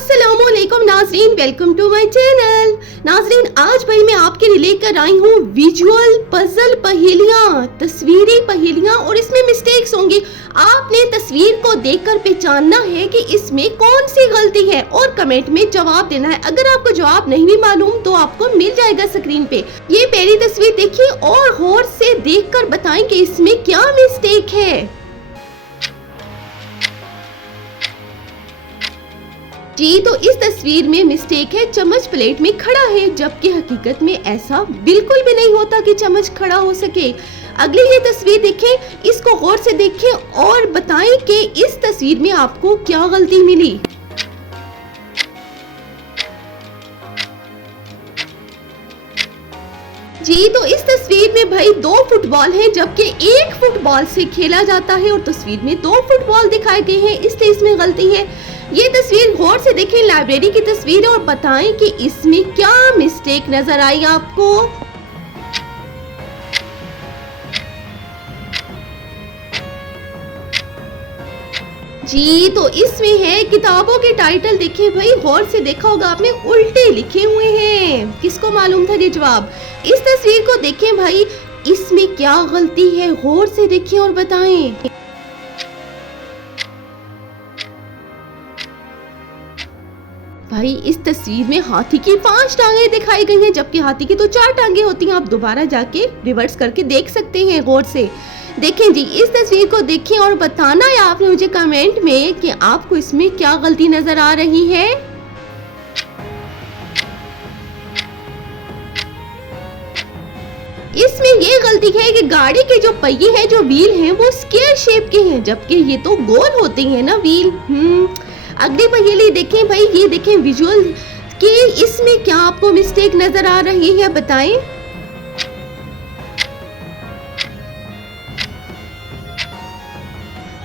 अस्सलामुअलैकुम नाजरीन, welcome to my channel. नाजरीन, आज भाई मैं आपके लिए लेकर आई हूँ विजुअल पजल पहेलियाँ, तस्वीरी पहेलियाँ और इसमें मिस्टेक्स होंगी। आपने तस्वीर को देखकर पहचानना है कि इसमें कौन सी गलती है और कमेंट में जवाब देना है। अगर आपको जवाब नहीं भी मालूम तो आपको मिल जाएगा स्क्रीन पे। ये पहली तस्वीर देखिए और गौर से देखकर बताएं कि इसमें क्या मिस्टेक है। जी, तो इस तस्वीर में मिस्टेक है, चम्मच प्लेट में खड़ा है, जबकि हकीकत में ऐसा बिल्कुल भी नहीं होता कि चम्मच खड़ा हो सके। अगली ये तस्वीर देखें, इसको गौर से देखें और बताएं कि इस तस्वीर में आपको क्या गलती मिली। जी, तो इस तस्वीर में भाई 2 फुटबॉल हैं, जबकि 1 फुटबॉल से खेला जाता है और तस्वीर में 2 फुटबॉल दिखाए गए हैं, इसलिए इसमें गलती है। ये तस्वीर गौर से देखें, लाइब्रेरी की तस्वीर है और बताएं कि इसमें क्या मिस्टेक नजर आई आपको। जी, तो इसमें है किताबों के टाइटल देखें भाई, गौर से देखा होगा आपने, उल्टे लिखे हुए हैं। किसको मालूम था ये जवाब। इस तस्वीर को देखें भाई, इसमें क्या गलती है, गौर से देखें और बताएं। भाई इस तस्वीर में हाथी की 5 टांगे दिखाई गई हैं, जबकि हाथी की तो 4 टांगे होती हैं। आप दोबारा जाके रिवर्स करके देख सकते हैं गौर से। देखें जी, इस तस्वीर को देखें और बताना है आपने मुझे कमेंट में कि आपको इसमें क्या गलती नजर आ रही है। इसमें ये गलती है कि गाड़ी के जो पहिए हैं, जो व्हील हैं, वो स्क्वायर शेप के हैं, जबकि ये तो गोल होते हैं ना व्हील। अगली पहेली देखें भाई, ये देखें विजुअल कि इसमें क्या आपको मिस्टेक नजर आ रही है, बताएं।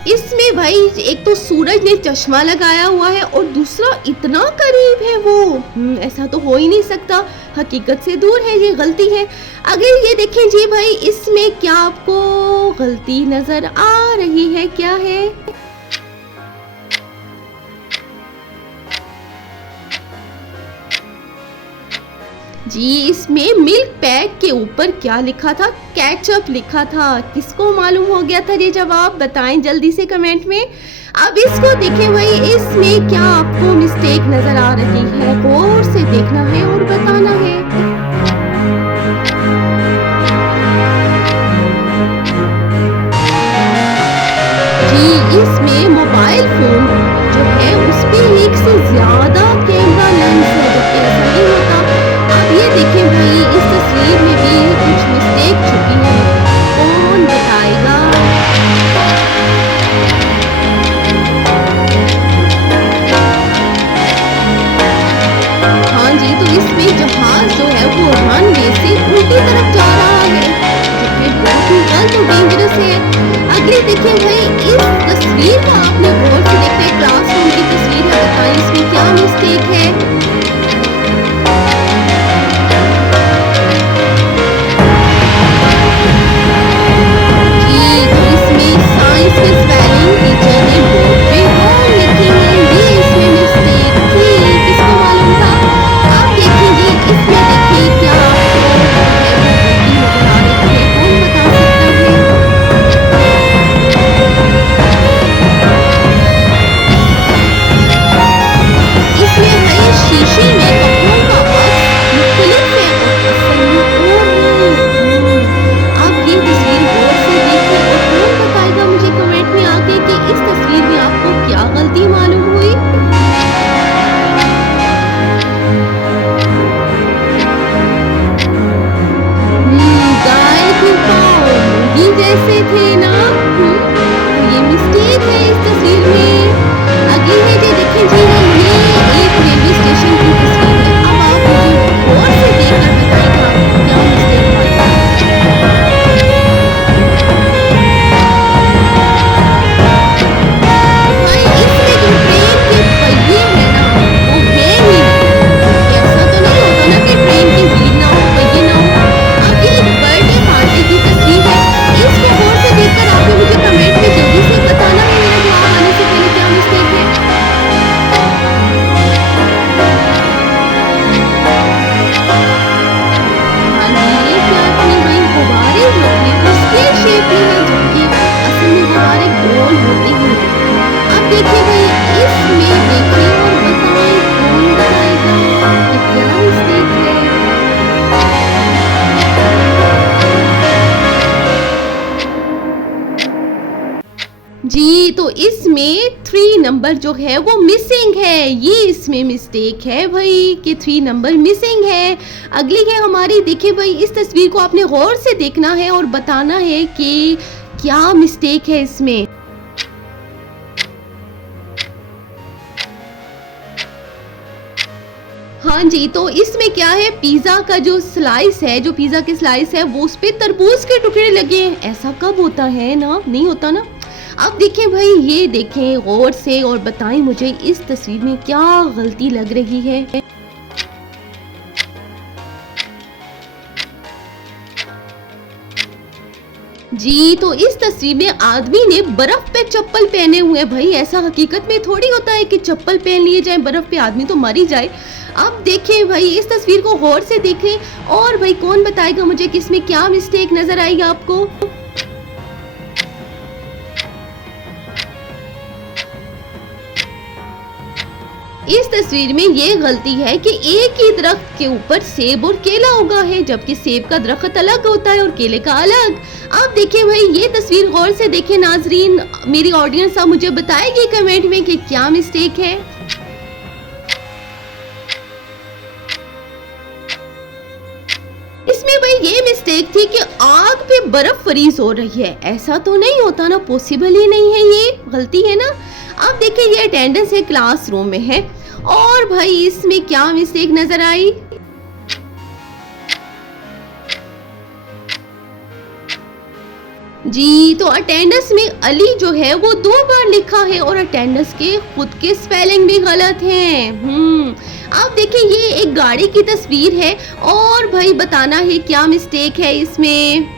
इसमें भाई एक तो सूरज ने चश्मा लगाया हुआ है और दूसरा इतना करीब है वो, ऐसा तो हो ही नहीं सकता, हकीकत से दूर है, ये गलती है। अगर ये देखें जी भाई, इसमें क्या आपको गलती नजर आ रही है, क्या है। जी, इसमें मिल्क पैक के ऊपर क्या लिखा था, केचप लिखा था। किसको मालूम हो गया था ये जवाब, बताएं जल्दी से कमेंट में। अब इसको देखें भाई, इसमें क्या आपको मिस्टेक नजर आ रही है, गौर से देखना है और बताना है। जी, इसमें मोबाइल फोन जो है उस पे एक से ज्यादा कैमरा लेंस है, जबकि ऐसा नहीं होता। अब ये देखें भाई, इस तस्वीर में भी कुछ मिस्टेक छुपी है, कौन बताएगा। हाँ जी, तो इसमें जहाज जो है वो रनवे से उल्टी तरफ जा रहा है, जो कि बहुत ही गलत और डेंजरस है। अगली देखें भाई, इस तस्वीर को आपने गौर से देखना है, क्लासरूम की तस्वीर है, बताएं इसमें क्या मिस्टेक है। इसमें नंबर जो है वो मिसिंग है। ये इसमें मिस्टेक है भाई कि 3 नंबर मिसिंग है। अगली है हमारी, देखिए भाई इस तस्वीर को आपने गौर से देखना है और बताना है कि क्या मिस्टेक है इसमें। हाँ जी, तो इसमें क्या है, पिज़्ज़ा का जो स्लाइस है, जो पिज़्ज़ा के स्लाइस है वो उस पे तरबूज के टुकड़े लगे हैं। ऐसा कब होता है ना, नहीं होता ना। अब देखें भाई, ये देखें गौर से और बताएं मुझे इस तस्वीर में क्या गलती लग रही है। जी, तो इस तस्वीर में आदमी ने बर्फ पे चप्पल पहने हुए हैं। भाई ऐसा हकीकत में थोड़ी होता है कि चप्पल पहन लिए जाए बर्फ पे, आदमी तो मर ही जाए। अब देखें भाई, इस तस्वीर को गौर से देखें और भाई कौन बताएगा मुझे कि इसमें क्या मिस्टेक नजर आई आपको। इस तस्वीर में ये गलती है कि एक ही दरख्त के ऊपर सेब और केला उगा है, जबकि सेब का दरख्त अलग होता है और केले का अलग। अब देखिए भाई, ये तस्वीर गौर से देखें नाजरीन, मेरी ऑडियंस अब मुझे बताएगी कमेंट में कि क्या मिस्टेक है। इसमें भाई ये मिस्टेक थी कि आग पे बर्फ फ्रीज हो रही है। ऐसा तो नहीं होता ना, पॉसिबल ही नहीं है, ये गलती है ना। अब देखिए ये अटेंडेंस है, क्लासरूम में है और भाई इसमें क्या मिस्टेक नजर आई। जी, तो अटेंडेंस में अली जो है वो 2 बार लिखा है और अटेंडेंस के खुद के स्पेलिंग भी गलत हैं। अब देखिए ये एक गाड़ी की तस्वीर है और भाई बताना है क्या मिस्टेक है इसमें।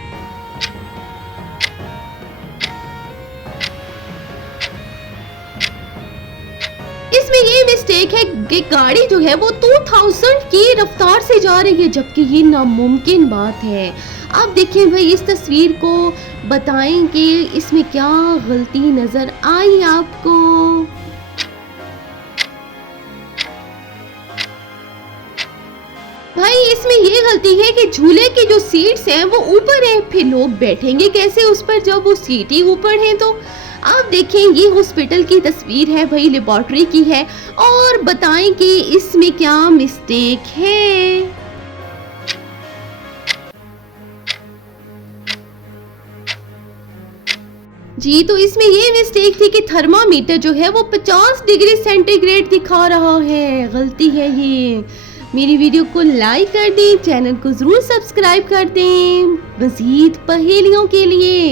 इसमें ये मिस्टेक है कि गाड़ी जो है वो 2000 की रफ्तार से जा रही है, जबकि ये नामुमकिन बात है। अब देखिए भाई इस तस्वीर को बताएं कि इसमें क्या गलती नजर आई आपको। भाई इसमें ये गलती है कि झूले की जो सीट्स हैं वो ऊपर है, फिर लोग बैठेंगे कैसे उस पर जब वो सीट ही ऊपर है। तो अब देखें ये हॉस्पिटल की तस्वीर है भाई, लेबोरेटरी की है और बताएं कि इसमें क्या मिस्टेक है। जी, तो इसमें ये मिस्टेक थी कि थर्मामीटर जो है वो 50 डिग्री सेंटीग्रेड दिखा रहा है। गलती है ये। मेरी वीडियो को लाइक कर दें, चैनल को जरूर सब्सक्राइब कर दें मज़ीद पहेलियों के लिए।